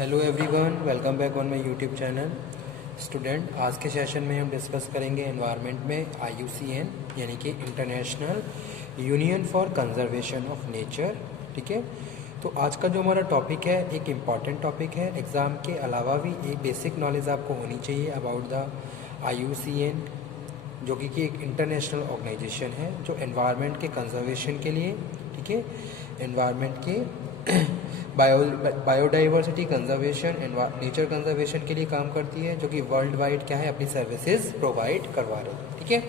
Hello everyone, welcome back on my YouTube channel. Student, आज के session में हम डिस्कस करेंगे एनवायरनमेंट में IUCN यानी कि international union for conservation of nature. ठीक है, तो आज का जो हमारा टॉपिक है एक इम्पॉर्टेंट टॉपिक है। एग्ज़ाम के अलावा भी एक बेसिक नॉलेज आपको होनी चाहिए अबाउट द IUCN, जो कि एक इंटरनेशनल ऑर्गेनाइजेशन है जो एनवायरनमेंट के कंजर्वेशन के लिए, ठीक है, एनवायरनमेंट के बायोडाइवर्सिटी कंजर्वेशन, नेचर कंजर्वेशन के लिए काम करती है, जो कि वर्ल्ड वाइड क्या है अपनी सर्विसेज प्रोवाइड करवा रही है। ठीक है,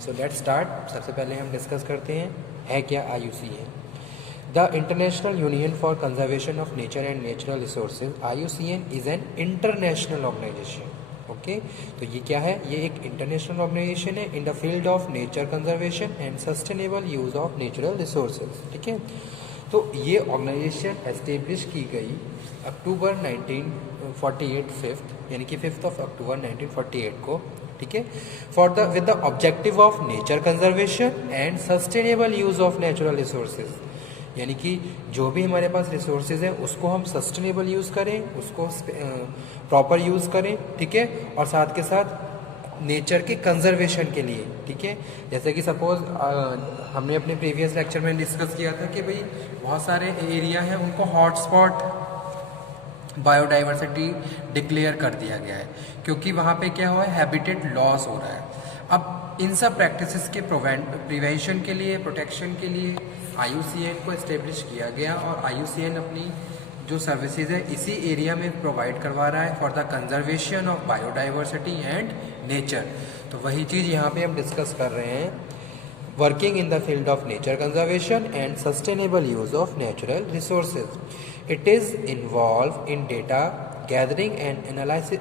सो लेट्स स्टार्ट। सबसे पहले हम डिस्कस करते हैं है क्या IUCN। The international union for conservation of nature and natural resources, IUCN is an international organisation. Okay, तो ये क्या है? ये एक इंटरनेशनल ऑर्गेनाइजेशन है in the field of nature conservation and sustainable use of natural resources. ठीक है, तो ये ऑर्गेनाइजेशन एस्टेब्लिश की गई अक्टूबर 1948, फिफ्थ यानी कि 5 अक्टूबर 1948 को। ठीक है, for the with the objective of nature conservation and sustainable use of natural resources, यानी कि जो भी हमारे पास रिसोर्सेज हैं उसको हम सस्टेनेबल यूज़ करें, उसको प्रॉपर यूज़ करें। ठीक है, और साथ के साथ नेचर के कंजर्वेशन के लिए। ठीक है, जैसे कि सपोज हमने अपने प्रीवियस लेक्चर में डिस्कस किया था कि भाई बहुत सारे एरिया हैं उनको हॉटस्पॉट बायोडाइवर्सिटी डिक्लेयर कर दिया गया है, क्योंकि वहाँ पे क्या हुआ है, हैबिटेट लॉस हो रहा है। अब इन सब प्रैक्टिसेस के प्रिवेंशन के लिए, प्रोटेक्शन के लिए IUCN को इस्टेब्लिश किया गया, और IUCN अपनी जो सर्विसेज है इसी एरिया में प्रोवाइड करवा रहा है for the conservation of biodiversity and nature. तो वही चीज़ यहाँ पे हम डिस्कस कर रहे हैं, working in the field of nature conservation and sustainable use of natural resources. It is involve in data gathering and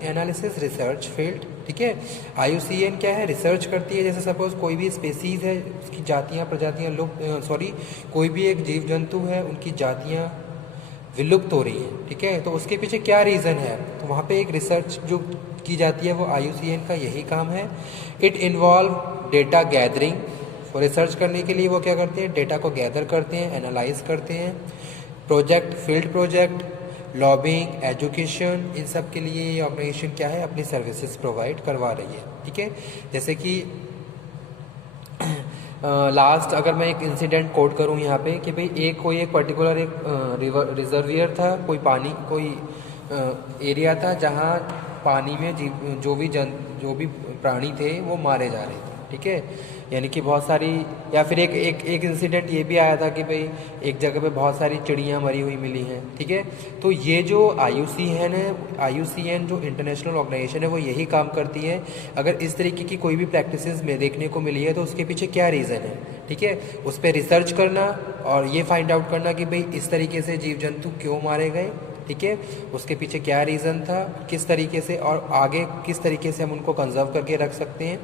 analysis research field. ठीक है, IUCN क्या है, रिसर्च करती है। जैसे सपोज कोई भी स्पेसीज है, उसकी जातियाँ प्रजातियाँ कोई भी एक जीव जंतु है, उनकी जातियाँ विलुप्त हो रही है। ठीक है, तो उसके पीछे क्या रीज़न है, तो वहाँ पे एक रिसर्च जो की जाती है वो IUCN का यही काम है। इट इन्वॉल्व डेटा गैदरिंग, तो रिसर्च करने के लिए वो क्या करते हैं, डेटा को गैदर करते हैं, एनालाइज करते हैं। Project, field project, lobbying, education, इन सब के लिए ये ऑर्गेनाइजेशन क्या है, अपनी सर्विसेज प्रोवाइड करवा रही है। ठीक है, जैसे कि लास्ट अगर मैं एक इंसिडेंट कोट करूं यहाँ पे कि भाई कोई एक पर्टिकुलर एक रिजर्वियर था, कोई एरिया था जहाँ पानी में जो भी प्राणी थे वो मारे जा रहे थे। ठीक है, यानी कि बहुत सारी, या फिर एक इंसिडेंट ये भी आया था कि भाई एक जगह पे बहुत सारी चिड़ियाँ मरी हुई मिली हैं। ठीक है, तो ये जो IUCN जो इंटरनेशनल ऑर्गेनाइजेशन है वो यही काम करती है। अगर इस तरीके की कोई भी प्रैक्टिसेस में देखने को मिली है तो उसके पीछे क्या रीज़न है, ठीक है, उस पर रिसर्च करना और ये फाइंड आउट करना कि भाई इस तरीके से जीव जंतु क्यों मारे गए। ठीक है, उसके पीछे क्या रीज़न था, किस तरीके से और आगे किस तरीके से हम उनको कंजर्व करके रख सकते हैं,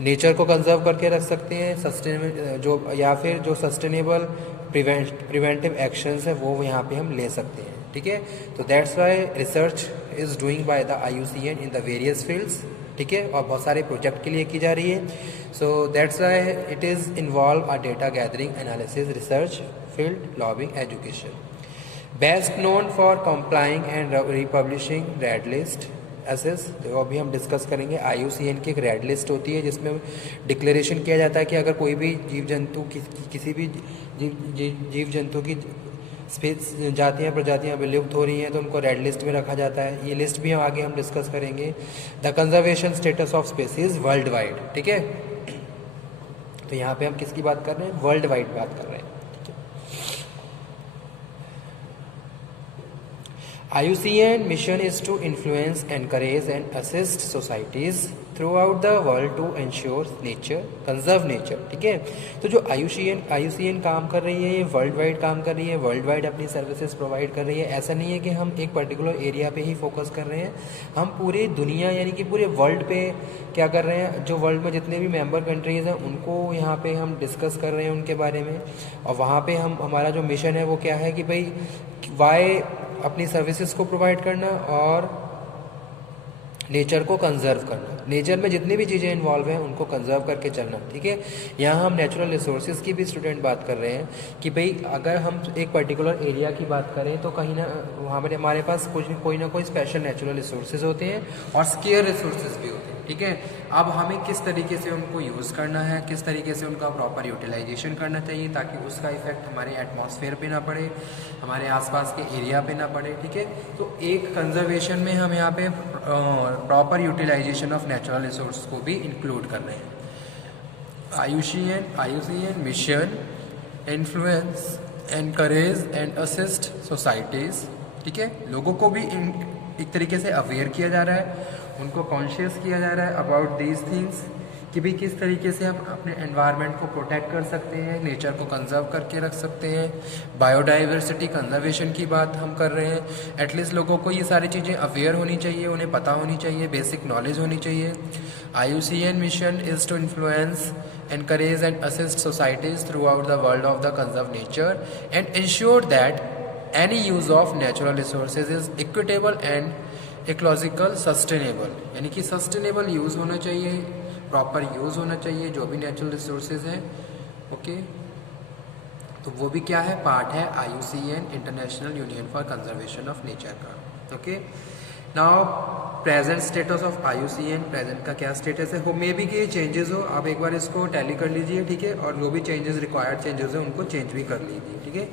नेचर को कंजर्व करके रख सकते हैं, जो सस्टेनेबल प्रिवेंटिव एक्शंस है वो यहाँ पे हम ले सकते हैं। ठीक है, तो that's why research is doing by the IUCN in the various fields. ठीक है, और बहुत सारे प्रोजेक्ट के लिए की जा रही है। So that's why it is involve a data gathering, analysis, research field, lobbying, education. Best known for complying and republishing red list assess, जो अभी हम डिस्कस करेंगे। IUCN की एक रेड लिस्ट होती है जिसमें डिक्लेरेशन किया जाता है कि अगर कोई भी जीव जंतु किसी भी जीव जंतु की जातियाँ प्रजातियाँ विलुप्त हो रही हैं तो उनको रेड लिस्ट में रखा जाता है। ये लिस्ट भी हम आगे डिस्कस करेंगे। The conservation status of species world wide. ठीक है, तो यहाँ पे हम किसकी बात कर रहे हैं, वर्ल्ड वाइड बात कर रहे हैं। IUCN mission is to influence, encourage and assist societies throughout the world to ensure conserve nature। ठीक है, तो जो IUCN काम कर रही है ये वर्ल्ड वाइड काम कर रही है, वर्ल्ड वाइड अपनी सर्विसेज प्रोवाइड कर रही है। ऐसा नहीं है कि हम एक पर्टिकुलर एरिया पे ही फोकस कर रहे हैं, हम पूरी दुनिया यानी कि पूरे वर्ल्ड पे क्या कर रहे हैं, जो वर्ल्ड में जितने भी मेंबर कंट्रीज़ हैं उनको यहाँ पे हम डिस्कस कर रहे हैं उनके बारे में। और वहाँ पे हमारा जो मिशन है वो क्या है कि भाई अपनी सर्विसेज को प्रोवाइड करना और नेचर को कंजर्व करना, नेचर में जितनी भी चीज़ें इन्वॉल्व हैं उनको कंजर्व करके चलना, ठीक है। यहाँ हम नेचुरल रिसोर्सेज की भी स्टूडेंट बात कर रहे हैं कि भाई अगर हम एक पर्टिकुलर एरिया की बात करें तो कहीं ना वहाँ पर हमारे पास कोई ना कोई स्पेशल नेचुरल रिसोर्सेज होते हैं और स्केयर रिसोर्सेज भी होते हैं, ठीक है। अब हमें किस तरीके से उनको यूज़ करना है, किस तरीके से उनका प्रॉपर यूटिलाइजेशन करना चाहिए ताकि उसका इफेक्ट हमारे एटमॉस्फेयर पे ना पड़े, हमारे आसपास के एरिया पे ना पड़े, ठीक है। तो एक कंजर्वेशन में हम यहाँ पे proper utilisation of natural resource को भी इंक्लूड कर रहे हैं। IUCN mission influence, encourage and assist societies, ठीक है। लोगों को भी एक तरीके से अवेयर किया जा रहा है, उनको कॉन्शियस किया जा रहा है अबाउट दीज थिंग्स कि भाई किस तरीके से हम अपने एनवायरनमेंट को प्रोटेक्ट कर सकते हैं, नेचर को कंजर्व करके रख सकते हैं। बायोडाइवर्सिटी कंजर्वेशन की बात हम कर रहे हैं। एटलीस्ट लोगों को ये सारी चीज़ें अवेयर होनी चाहिए, उन्हें पता होनी चाहिए, बेसिक नॉलेज होनी चाहिए। IUCN mission is to influence, encourage and assist societies throughout the world of the conserve nature and ensure that any use of natural resources is equitable and ecological sustainable, यानी कि sustainable use होना चाहिए, proper use होना चाहिए जो भी natural resources हैं, okay. तो वो भी क्या है, पार्ट है IUCN international union for conservation of nature का, okay. Now present status of IUCN, present का क्या स्टेटस है, हो मे बी कि चेंजेस हो, आप एक बार इसको टैली कर लीजिए, ठीक है, और जो भी चेंजेस रिक्वायर्ड चेंजेस हैं उनको चेंज भी कर लीजिए, ठीक है।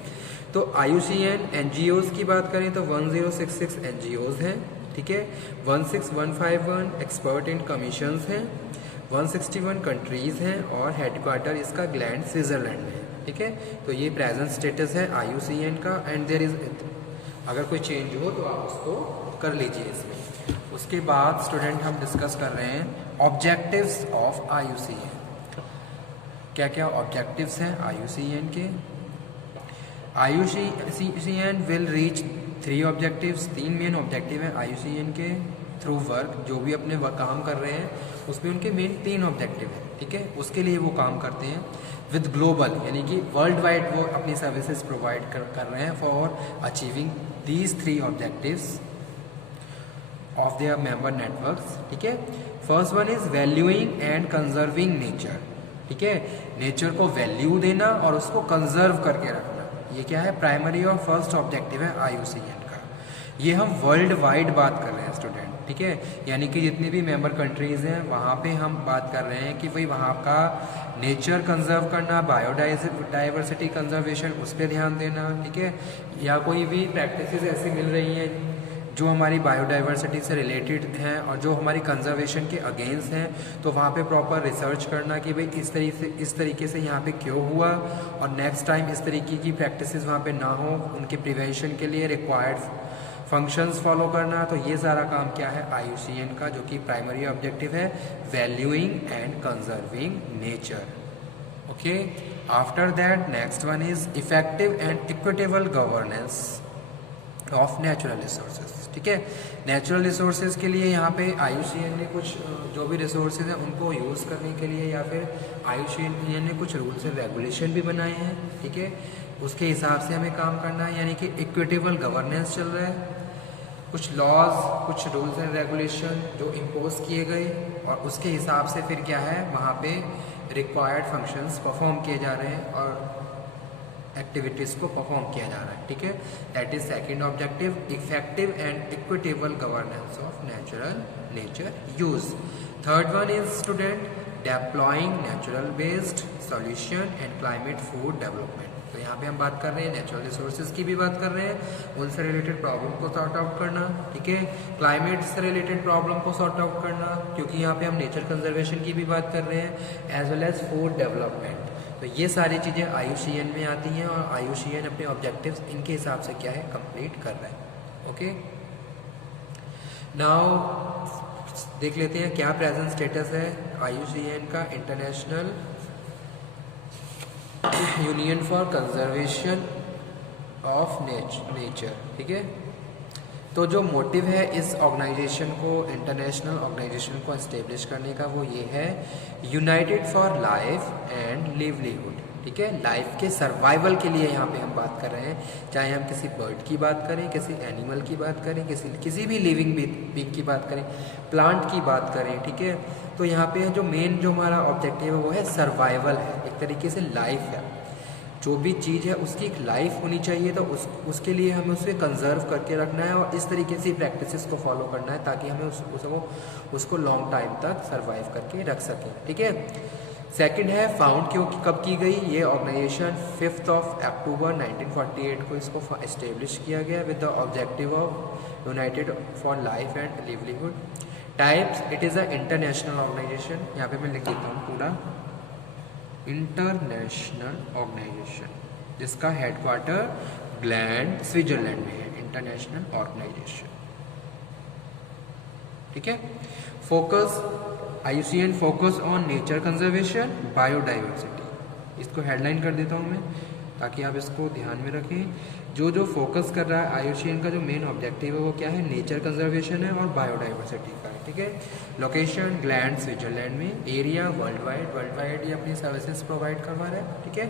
तो IUCN NGOs की बात करें तो 1066 NGOs हैं, ठीक है। 16151 एक्सपर्ट इन कमीशंस हैं, 161 कंट्रीज़ हैं और हेडक्वार्टर इसका ग्लैंड स्विट्ज़रलैंड में है, ठीक है। तो ये प्रेजेंट स्टेटस है IUCN का। एंड देयर इज़, अगर कोई चेंज हो तो आप उसको कर लीजिए इसमें। उसके बाद स्टूडेंट हम डिस्कस कर रहे हैं ऑब्जेक्टिव्स ऑफ IUCN। क्या क्या ऑब्जेक्टिव्स हैं IUCN के। IUCN will reach 3 objectives, 3 main objective हैं IUCN के थ्रू वर्क, जो भी अपने काम कर रहे हैं उसमें उनके मेन 3 ऑब्जेक्टिव हैं, ठीक है। उसके लिए वो काम करते हैं विद ग्लोबल, यानी कि वर्ल्ड वाइड वो अपनी सर्विसेज प्रोवाइड कर रहे हैं for achieving these 3 objectives of their member networks, ठीक है। First one is valuing and conserving nature, ठीक है। नेचर को वैल्यू देना और उसको कंजर्व करके रखना, ये क्या है, प्राइमरी और फर्स्ट ऑब्जेक्टिव है IUCN का। ये हम वर्ल्ड वाइड बात कर रहे हैं स्टूडेंट, ठीक है, यानी कि जितनी भी मेंबर कंट्रीज़ हैं वहाँ पे हम बात कर रहे हैं कि भाई वहाँ का नेचर कंजर्व करना, बायोडाइवर्सिटी कंजर्वेशन, उस पर ध्यान देना, ठीक है। या कोई भी प्रैक्टिसेस ऐसी मिल रही हैं जो हमारी बायोडाइवर्सिटी से रिलेटेड हैं और जो हमारी कंजर्वेशन के अगेंस्ट हैं, तो वहाँ पे प्रॉपर रिसर्च करना कि भाई इस तरीके से यहाँ पे क्यों हुआ और नेक्स्ट टाइम इस तरीके की प्रैक्टिसेस वहाँ पे ना हो, उनके प्रिवेंशन के लिए रिक्वायर्ड फंक्शंस फॉलो करना। तो ये सारा काम क्या है IUCN का, जो कि प्राइमरी ऑब्जेक्टिव है, valuing and conserving nature, okay. After that next one is effective and equitable governance of natural resources, ठीक है। नेचुरल रिसोर्सेज के लिए यहाँ पे IUCN ने कुछ जो भी रिसोर्सेज हैं उनको यूज़ करने के लिए या फिर IUCN ने कुछ रूल्स एंड रेगुलेशन भी बनाए हैं, ठीक है। उसके हिसाब से हमें काम करना है, यानी कि इक्विटेबल गवर्नेंस चल रहा है, कुछ लॉज, कुछ रूल्स एंड रेगुलेशन जो इम्पोज किए गए और उसके हिसाब से फिर क्या है वहाँ पे रिक्वायर्ड फंक्शंस परफॉर्म किए जा रहे हैं और एक्टिविटीज़ को परफॉर्म किया जा रहा है, ठीक है। That is second objective, effective and equitable governance of nature use. Third one is student deploying natural based solution and climate food development. तो यहाँ पे हम बात कर रहे हैं नेचुरल रिसोर्सेज की भी बात कर रहे हैं, उनसे रिलेटेड प्रॉब्लम को सॉर्ट आउट करना, ठीक है। क्लाइमेट से रिलेटेड प्रॉब्लम को सॉर्ट आउट करना, क्योंकि यहाँ पे हम नेचर कंजर्वेशन की भी बात कर रहे हैं, as well as food development. तो ये सारी चीज़ें IUCN में आती हैं और IUCN अपने ऑब्जेक्टिव्स इनके हिसाब से क्या है कंप्लीट कर रहा है, ओके। नाउ देख लेते हैं क्या प्रेजेंट स्टेटस है IUCN का, international union for conservation of nature, ठीक है। तो जो मोटिव है इस ऑर्गेनाइजेशन को, इंटरनेशनल ऑर्गेनाइजेशन को एस्टेब्लिश करने का, वो ये है United for life and livelihood, ठीक है, लाइफ के सर्वाइवल के लिए यहाँ पे हम बात कर रहे हैं, चाहे हम किसी बर्ड की बात करें, किसी एनिमल की बात करें, किसी भी लिविंग बीइंग की बात करें, प्लांट की बात करें, ठीक है। तो यहाँ पे जो मेन जो हमारा ऑब्जेक्टिव है वो है सर्वाइवल है, एक तरीके से लाइफ है। जो भी चीज़ है उसकी एक लाइफ होनी चाहिए, तो उसके लिए हमें उसे कंजर्व करके रखना है और इस तरीके से प्रैक्टिसेस को फॉलो करना है ताकि हमें उसको लॉन्ग टाइम तक सर्वाइव करके रख सकें, ठीक है। सेकंड है फाउंड क्यों कब की गई, ये ऑर्गेनाइजेशन 5 अक्टूबर 1948 को इसको इस्टेब्लिश किया गया with the objective of united for life and livelihood. Types, it is a international organisation, यहाँ पे मैं लिख देता हूँ पूरा, इंटरनेशनल ऑर्गेनाइजेशन जिसका हेडक्वार्टर ग्लैंड स्विट्जरलैंड में है, इंटरनेशनल ऑर्गेनाइजेशन, ठीक है। Focus, IUCN focus on nature conservation biodiversity, इसको हेडलाइन कर देता हूँ मैं ताकि आप इसको ध्यान में रखें। जो फोकस कर रहा है IUCN का जो मेन ऑब्जेक्टिव है वो क्या है, नेचर कंजर्वेशन है और बायोडाइवर्सिटी का है, ठीक है। लोकेशन ग्लैंड स्विट्जरलैंड में, एरिया वर्ल्ड वाइड ये अपनी सर्विसेज प्रोवाइड करवा रहा है, ठीक है।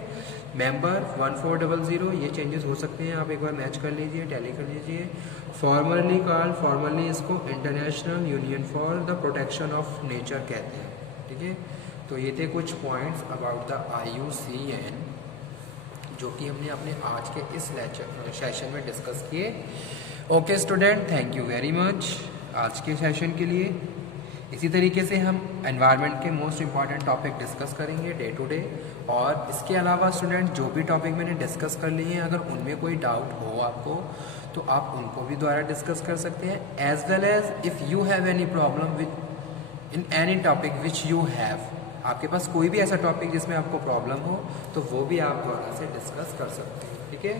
मेंबर 1400, ये चेंजेस हो सकते हैं, आप एक बार मैच कर लीजिए, टैली कर लीजिए। फॉर्मली इसको international union for the protection of nature कहते हैं, ठीक है। तो ये थे कुछ पॉइंट्स अबाउट द IUCN जो कि हमने अपने आज के इस सेशन में डिस्कस किए। Okay student, thank you very much आज के सेशन के लिए। इसी तरीके से हम एनवायरनमेंट के मोस्ट इंपॉर्टेंट टॉपिक डिस्कस करेंगे डे टू डे, और इसके अलावा स्टूडेंट जो भी टॉपिक मैंने डिस्कस कर लिए हैं, अगर उनमें कोई डाउट हो आपको तो आप उनको भी दोबारा डिस्कस कर सकते हैं, as well as if you have any problem with in any topic which you have, आपके पास कोई भी ऐसा टॉपिक जिसमें आपको प्रॉब्लम हो तो वो भी आप दोबारा से डिस्कस कर सकते हैं, ठीक है।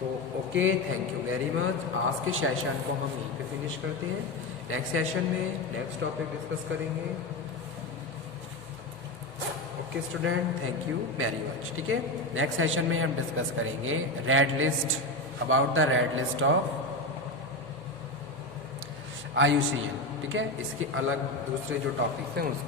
तो okay, thank you very much. आज के सेशन को हम यहीं पे फिनिश करते हैं, नेक्स्ट सेशन में नेक्स्ट टॉपिक डिस्कस करेंगे। Okay student, thank you very much, ठीक है। नेक्स्ट सेशन में हम डिस्कस करेंगे red list, about the red list of IUCN, ठीक है। इसके अलग दूसरे जो टॉपिक्स हैं उसको